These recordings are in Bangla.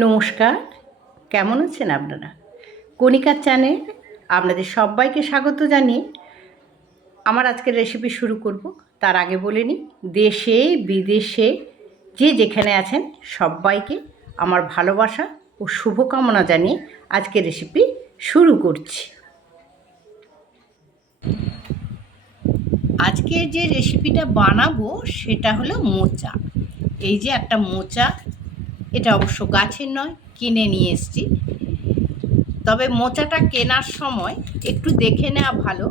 নমস্কার, কেমন আছেন আপনারা? কণিকার চ্যানেল আপনাদের সবাইকে স্বাগত জানিয়ে আমার আজকের রেসিপি শুরু করব। তার আগে বলে নিই, দেশে বিদেশে যে যেখানে আছেন সবাইকে আমার ভালোবাসা ও শুভকামনা জানিয়ে আজকের রেসিপি শুরু করছি। আজকে যে রেসিপিটা বানাবো সেটা হলো মোচা। এই যে একটা মোচা এটা অবশ্য গাছের নয়, কিনে নিয়ে এসছি। তবে মোচাটা কেনার সময় একটু দেখে নেওয়া ভালো।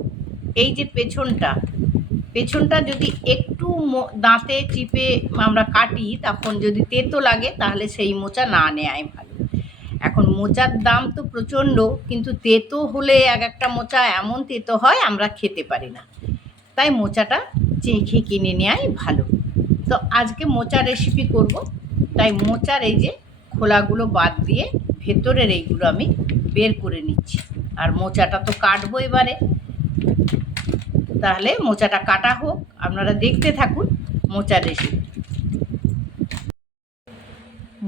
এই যে পেছনটা পেছনটা যদি একটু দাঁতে চিপে আমরা কাটি, তখন যদি তেতো লাগে, তাহলে সেই মোচা না নেওয়াই ভালো। এখন মোচার দাম তো প্রচণ্ড, কিন্তু তেতো হলে এক একটা মোচা এমন তেতো হয়, আমরা খেতে পারি না। তাই মোচাটা চেখে কিনে নেওয়াই ভালো। তো আজকে মোচা রেসিপি করব। তাই মোচার এই যে খোলাগুলো বাদ দিয়ে ভেতরের এইগুলো আমি বের করে নিচ্ছি। আর মোচাটা তো কাটবো এবারে। তাহলে মোচাটা কাটা হোক। আপনারা দেখতে থাকুন মোচার রেসিপি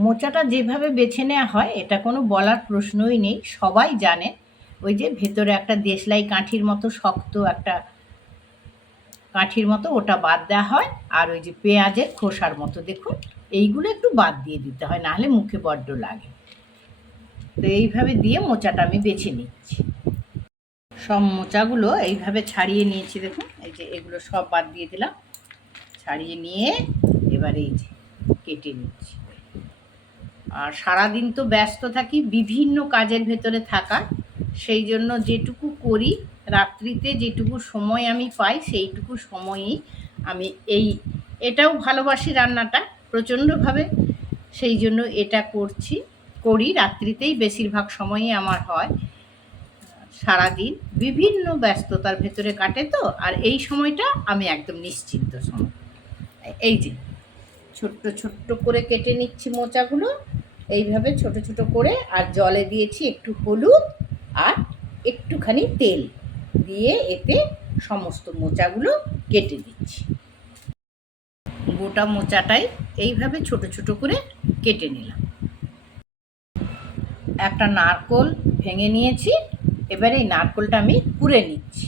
মোচাটা যেভাবে বেছে নেওয়া হয়, এটা কোনো বলার প্রশ্নই নেই। সবাই জানে ওই যে ভেতরে একটা দেশলাই কাঠির মতো শক্ত একটা কাঠির মতো ওটা বাদ দেওয়া হয়। আর ওই যে পেঁয়াজের খোসার মতো। দেখুন এইগুলো একটু বাদ দিয়ে দিতে হয়, নাহলে মুখে বড্ড লাগে। তো এইভাবে দিয়ে মোচাটা আমি বেছে নিচ্ছি। সব মোচাগুলো এইভাবে ছাড়িয়ে নিয়েছি, দেখুন, এই যে এগুলো সব বাদ দিয়ে দিলাম। ছাড়িয়ে নিয়ে এবার এই যে কেটে নিচ্ছি। আর সারাদিন তো ব্যস্ত থাকি, বিভিন্ন কাজের ভেতরে থাকা সেই জন্য যেটুকু করি, রাত্রিতে যেটুকু সময় আমি পাই, সেইটুকু সময়ই আমি এই, এটাও ভালোবাসি রান্নাটা প্রচণ্ডভাবে, সেই জন্য এটা করছি, করি। রাত্রিতেই বেশিরভাগ সময়ই আমার হয়, সারাদিন। বিভিন্ন ব্যস্ততার ভেতরে কাটে তো, আর এই সময়টা আমি একদম নিশ্চিন্ত সময়। এই যে, ছোট্ট ছোট্ট করে কেটে নিচ্ছি মোচাগুলো, এইভাবে ছোট ছোট করে, আর জলে দিয়েছি একটু হলুদ আর একটুখানি তেল দিয়ে এতে সমস্ত মোচাগুলো কেটে দিচ্ছি। গোটা মোচাটাই এইভাবে ছোট ছোট করে কেটে নিলাম। একটা নারকোল ভেঙে নিয়েছি, এবারে এই নারকোলটা আমি কুড়ে নিচ্ছি।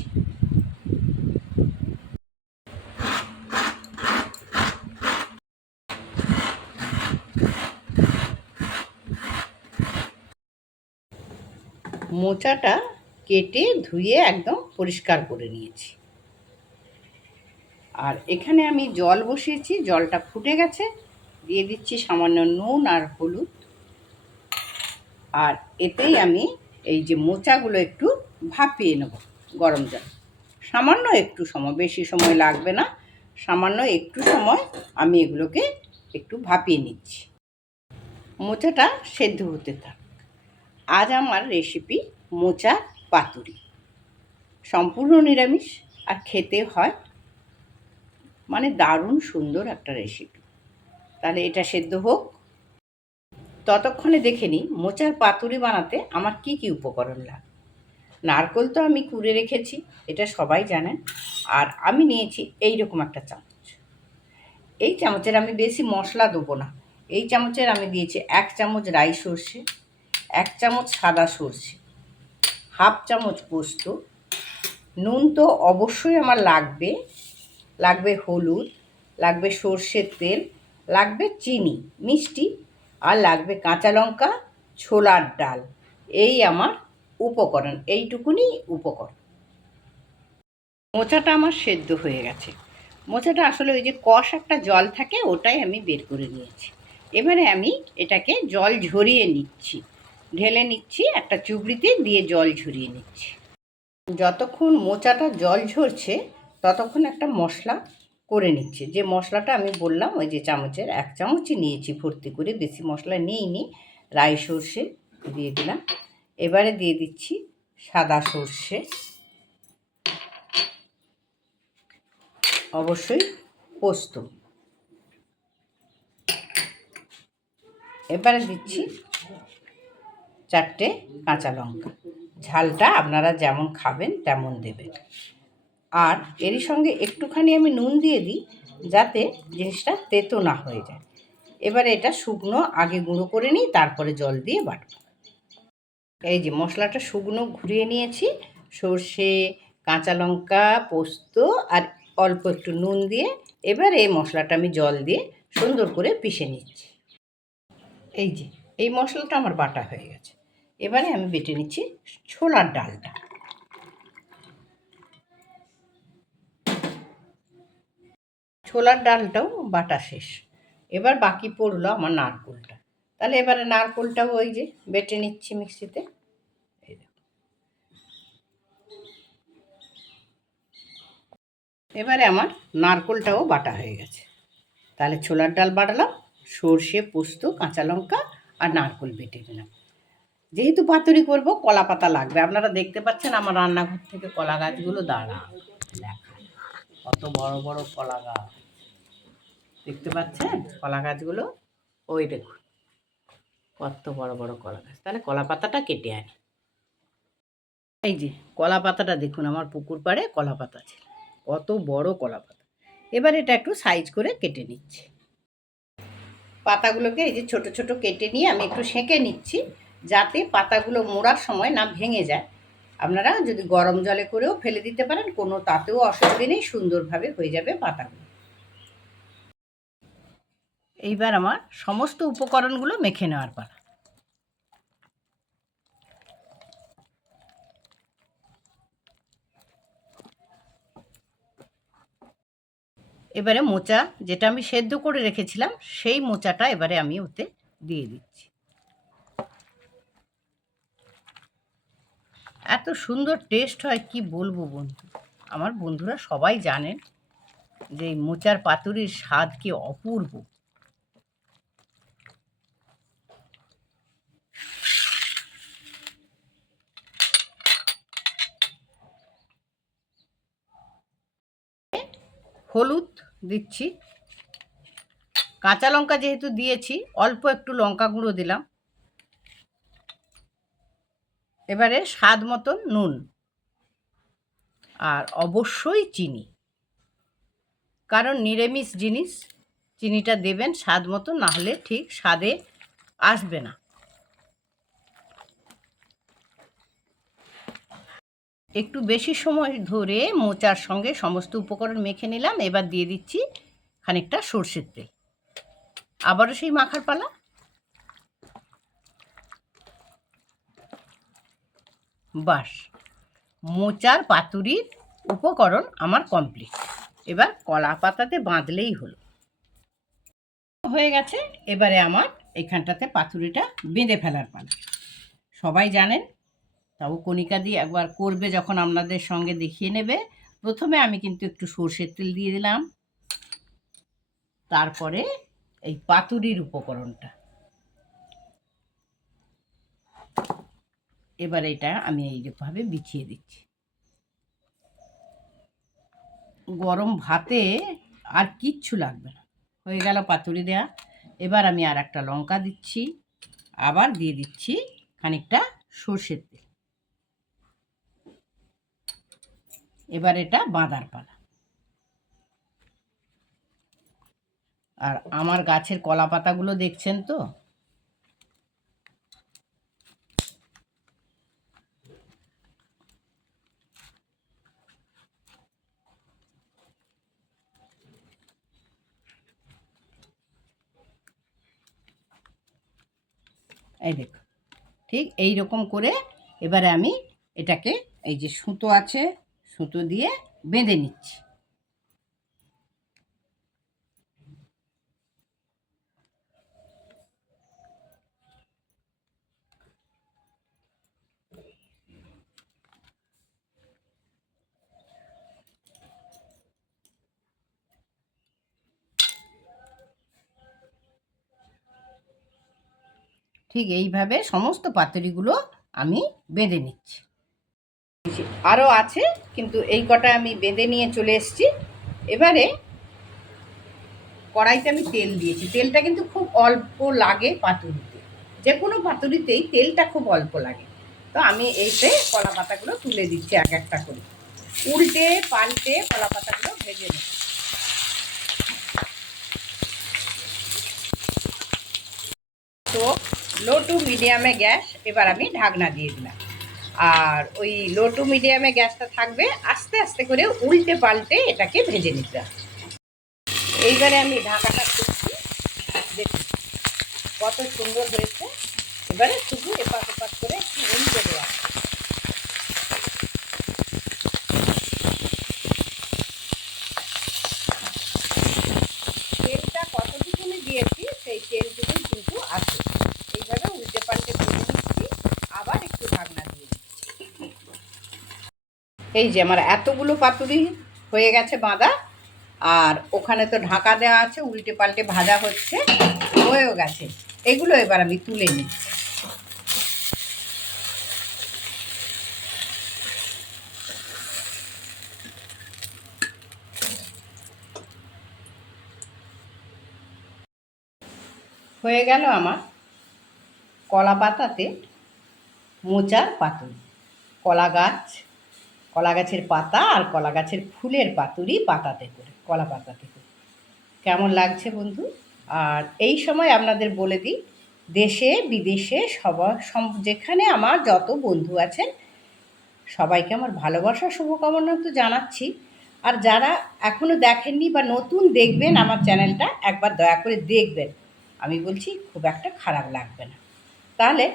মোচাটা কেটে ধুয়ে একদম পরিষ্কার করে নিয়েছি। আর এখানে আমি জল বসিয়েছি, জলটা ফুটে গেছে। দিয়ে দিচ্ছি সামান্য নুন আর হলুদ। আর এতেই আমি এই যে মোচাগুলো একটু ভাপিয়ে নেব, গরম জল। সামান্য একটু সময়, বেশি সময় লাগবে না। সামান্য একটু সময় আমি এগুলোকে একটু ভাপিয়ে নিচ্ছি। মোচাটা সেদ্ধ হতে থাক। আজ আমার রেসিপি মোচা পাতুরি। সম্পূর্ণ নিরামিষ আর খেতে হয় মানে দারুণ সুন্দর একটা রেসিপি তাহলে এটা সেদ্ধ হোক। ততক্ষণে দেখে নিই, মোচার পাতুরি বানাতে আমার কি কি উপকরণ লাগে। নারকোল তো আমি কুড়ে রেখেছি, এটা সবাই জানেন। আর আমি নিয়েছি এই রকম একটা চামচ। এই চামচের আমি বেশি মশলা দেবো না। এই চামচের আমি দিয়েছি এক চামচ রাই সর্ষে, এক চামচ সাদা সর্ষে, হাফ চামচ পোস্ত। নুন তো অবশ্যই আমার লাগবে। লাগবে হলুদ, লাগবে সর্ষের তেল, লাগবে চিনি, মিষ্টি আর লাগবে কাঁচা লঙ্কা, ছোলার ডাল। এই আমার উপকরণ, এইটুকুনি উপকরণ। মোচাটা আমার সেদ্ধ হয়ে গেছে। মোচাটা আসলে ওই যে কষ একটা জল থাকে, ওটাই আমি বের করে নিয়েছি। এবারে আমি এটাকে জল ঝরিয়ে নিচ্ছি। ঢেলে নিচ্ছি, একটা চুবড়িতে দিয়ে জল ঝরিয়ে নিচ্ছি। যতক্ষণ মোচাটা জল ঝরছে ততক্ষণ একটা মশলা করে নিচ্ছে। যে মশলাটা আমি বললাম, ওই যে চামচের এক চামচই নিয়েছি, ভর্তি করে বেশি মশলা নিইনি। রাই সর্ষে দিয়ে দিলাম। এবারে দিয়ে দিচ্ছি সাদা সর্ষে। অবশ্যই পোস্ত। এবারে দিচ্ছি চারটে কাঁচা লঙ্কা। ঝালটা আপনারা যেমন খাবেন, তেমন দেবেন। আর এরই সঙ্গে একটুখানি আমি নুন দিয়ে দিই যাতে জিনিসটা তেতো না হয়ে যায়। এবারে এটা শুকনো, আগে গুঁড়ো করে নিই, তারপরে জল দিয়ে বাটবো। এই যে মশলাটা শুকনো ঘুরিয়ে নিয়েছি, সর্ষে, কাঁচা লঙ্কা, পোস্ত আর অল্প একটু নুন দিয়ে এবার এই মশলাটা আমি জল দিয়ে সুন্দর করে পিষে নিচ্ছি। এই যে, এই মশলাটা আমার বাটা হয়ে গেছে। এবারে আমি বেটে নিচ্ছি ছোলার ডালটা। ছোলার ডালটাও বাটা শেষ। এবার বাকি পড়ল আমার নারকোলটা। তাহলে এবারে নারকোলটাও ওই যে বেটে নিচ্ছি মিক্সিতে। এবারে আমার নারকোলটাও বাটা হয়ে গেছে। তাহলে ছোলার ডাল বাটালাম, সর্ষে, পোস্ত, কাঁচা লঙ্কা আর নারকোল বেটে নিলাম। যেহেতু পাতুরি করব কলা পাতা লাগবে। আপনারা দেখতে পাচ্ছেন আমার রান্নাঘর থেকে কলা গাছগুলো দাঁড়া। কত বড় বড় কলা গাছ। দেখতে পাচ্ছেন? কলা গাছগুলো? ওই দেখুন। কত বড় বড় কলা গাছ। তাহলে কলা পাতাটা কেটে আনি। এই যে, কলা পাতাটা দেখুন, আমার পুকুর পাড়ে কলা পাতা ছিল। কত বড় কলা পাতা। এবার এটা একটু সাইজ করে কেটে নিচ্ছি। পাতাগুলোকে এই যে ছোট ছোট কেটে নিয়ে আমি একটু সেঁকে নিচ্ছি, যাতে পাতাগুলো মোড়ার সময় না ভেঙে যায়। আপনারা যদি গরম জলে করেও ফেলে দিতে পারেন, কোনো তাতেও অসুবিধে নেই, সুন্দরভাবে হয়ে যাবে পাতাগুলো। এইবার আমার সমস্ত উপকরণগুলো মেখে নেওয়ার পালা। এবারে মোচা যেটা আমি সেদ্ধ করে রেখেছিলাম, সেই মোচাটা এবারে আমি ওতে দিয়ে দিচ্ছি। এত সুন্দর টেস্ট হয়, কি বলব বন্ধু? আমার বন্ধুরা সবাই জানেন যে এই মোচার পাতুরির স্বাদ কি অপূর্ব। হলুদ দিচ্ছি। কাঁচা লঙ্কা যেহেতু দিয়েছি, অল্প একটু লঙ্কা গুঁড়ো দিলাম। এবারে স্বাদ মতন নুন আর অবশ্যই চিনি। কারণ নিরামিষ জিনিস, চিনিটা দেবেন স্বাদ মতো, নাহলে ঠিক স্বাদে আসবে না। একটু বেশি সময় ধরে মোচার সঙ্গে সমস্ত উপকরণ মেখে নিলাম, এবার দিয়ে দিচ্ছি খানিকটা সর্ষের তেল। আবারও সেই মাখার পালা। বাস। মোচার পাতুরির উপকরণ আমার কমপ্লিট এবার কলা পাতাতে বাঁধলেই হলো। হয়ে গেছে, এবারে আমার এখানটাতে পাতুরিটা বেঁধে ফেলার পালা। সবাই জানেন, তাও কণিকা দিয়ে একবার করবে যখন আপনাদের সঙ্গে দেখিয়ে নেবে। প্রথমে আমি কিন্তু একটু সর্ষের তেল দিয়ে দিলাম। তারপরে এই পাতুরির উপকরণটা। এবার এটা আমি এইভাবে বিছিয়ে দিচ্ছি। গরম ভাতে আর কিচ্ছু লাগবে না। হয়ে গেল পাতুরি দেয়া। এবার আমি আর একটা লঙ্কা দিচ্ছি। আবার দিয়ে দিচ্ছি খানিকটা সর্ষের তেল। এবার এটা বাঁধার পালা। আর আমার গাছের কলা পাতাগুলো দেখছেন তো? এই দেখো, ঠিক এই রকম করে এবারে আমি এটাকে, এই যে সুতো আছে, সুতো দিয়ে বেঁধে নিচ্ছি। ঠিক এইভাবে সমস্ত পাতুরিগুলো আমি বেঁধে নিচ্ছি। আরও আছে, কিন্তু এই কটা আমি বেঁধে নিয়ে চলে এসেছি। এবারে কড়াইতে আমি তেল দিয়েছি। তেলটা কিন্তু খুব অল্প লাগে পাতুরিতে যে কোনো পাতুরিতেই তেলটা খুব অল্প লাগে। তো আমি এইতে কলা পাতাগুলো তুলে দিচ্ছি এক একটা করে। উল্টে পাল্টে কলা পাতাগুলো ভেজে নেব। স্টোভ লো টু মিডিয়ামে গ্যাস, এবার আমি ঢাকনা দিয়ে দিলাম। আর ওই লো টু মিডিয়ামে গ্যাসটা থাকবে, আস্তে আস্তে করে উল্টে পাল্টে এটাকে ভেজে নিতে হবে। এইবারে আমি ঢাকাটা খুঁজছি দেখুন, কত সুন্দর হয়েছে। এবারে শুধু এপাশ ওপাশ করে একটু উল্টে দেওয়া তেলটা কতটুকুনি দিয়েছি সেই তেলটুকুই কিন্তু আছে এইভাবে উল্টে পাল্টে ভেজে নিচ্ছি আবার একটু ঢাকনা দিয়ে দিচ্ছি এই যে আমার এতগুলো পাতুরি হয়ে গেছে বাঁধা, আর ওখানে তো ঢাকা দেওয়া আছে, উল্টে পাল্টে ভাজা হচ্ছে, হয়েও গেছে। এগুলো এবার আমি তুলে নিচ্ছি হয়ে গেল আমার কলা পাতাতে মোচার পাতুরি, কলা গাছ কলা গাছের পাতা আর কলা গাছের ফুলের পাতুরি পাতাতে করে, কলা পাতাতে করে। কেমন লাগছে বন্ধু? আর এই সময় আপনাদের বলে দিই, দেশে, বিদেশে সবার যেখানে আমার যত বন্ধু আছেন, সবাইকে আমার ভালোবাসা শুভকামনা তো জানাচ্ছি। আর যারা এখনও দেখেননি বা নতুন দেখবেন আমার চ্যানেলটা, একবার দয়া করে দেখবেন। আমি বলছি, খুব একটা খারাপ লাগবে না। তাহলে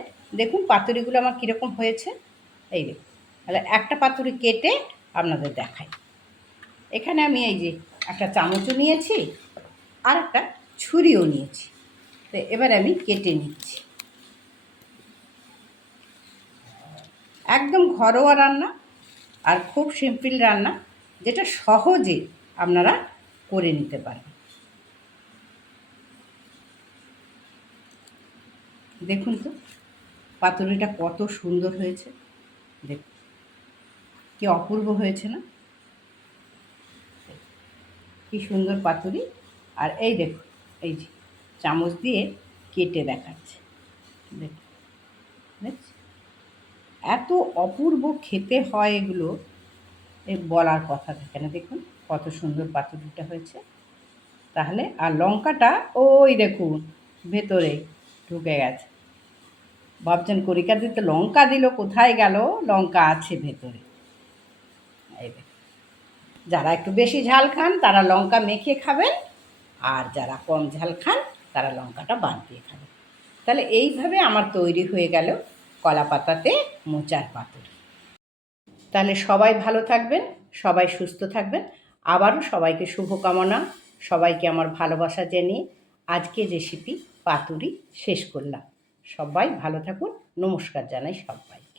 দেখুন পাতুরিগুলো আমার কীরকম হয়েছে। এই দেখুন। তাহলে একটা পাতুরি কেটে আপনাদের দেখাই। এখানে আমি এই যে একটা চামচও নিয়েছি, আর একটা ছুরিও নিয়েছি। তো এবার আমি কেটে নিচ্ছি। একদম ঘরোয়া রান্না আর খুব সিম্পল রান্না, যেটা সহজে আপনারা করে নিতে পারবেন। দেখুন তো, পাতুরিটা কত সুন্দর হয়েছে। দেখুন। কি অপূর্ব হয়েছে না? কি সুন্দর পাতুরি। আর এই দেখুন, এই যে চামচ দিয়ে কেটে দেখাচ্ছে। দেখছি এত অপূর্ব খেতে হয় এগুলো, এ বলার কথা থাকে না। দেখুন, কত সুন্দর পাতুরিটা হয়েছে। তাহলে, আর লঙ্কাটা ওই দেখুন, ভেতরে ঢুকে গেছে। ভাবছেন করিকা দিতে লঙ্কা দিল, কোথায় গেল? লঙ্কা আছে ভেতরে। যারা একটু বেশি ঝাল খান, তারা লঙ্কা মেখে খাবেন। আর যারা কম ঝাল খান, তারা লঙ্কাটা বাদ দিয়ে খাবেন। তাহলে এইভাবে আমার তৈরি হয়ে গেল কলা পাতাতে মোচার পাতুরি। তাহলে সবাই ভালো থাকবেন, সবাই সুস্থ থাকবেন। আবারও সবাইকে শুভকামনা, সবাইকে আমার ভালোবাসা জানিয়ে আজকে রেসিপি পাতুরি শেষ করলাম। সবাই ভালো থাকুন, নমস্কার জানাই সবাই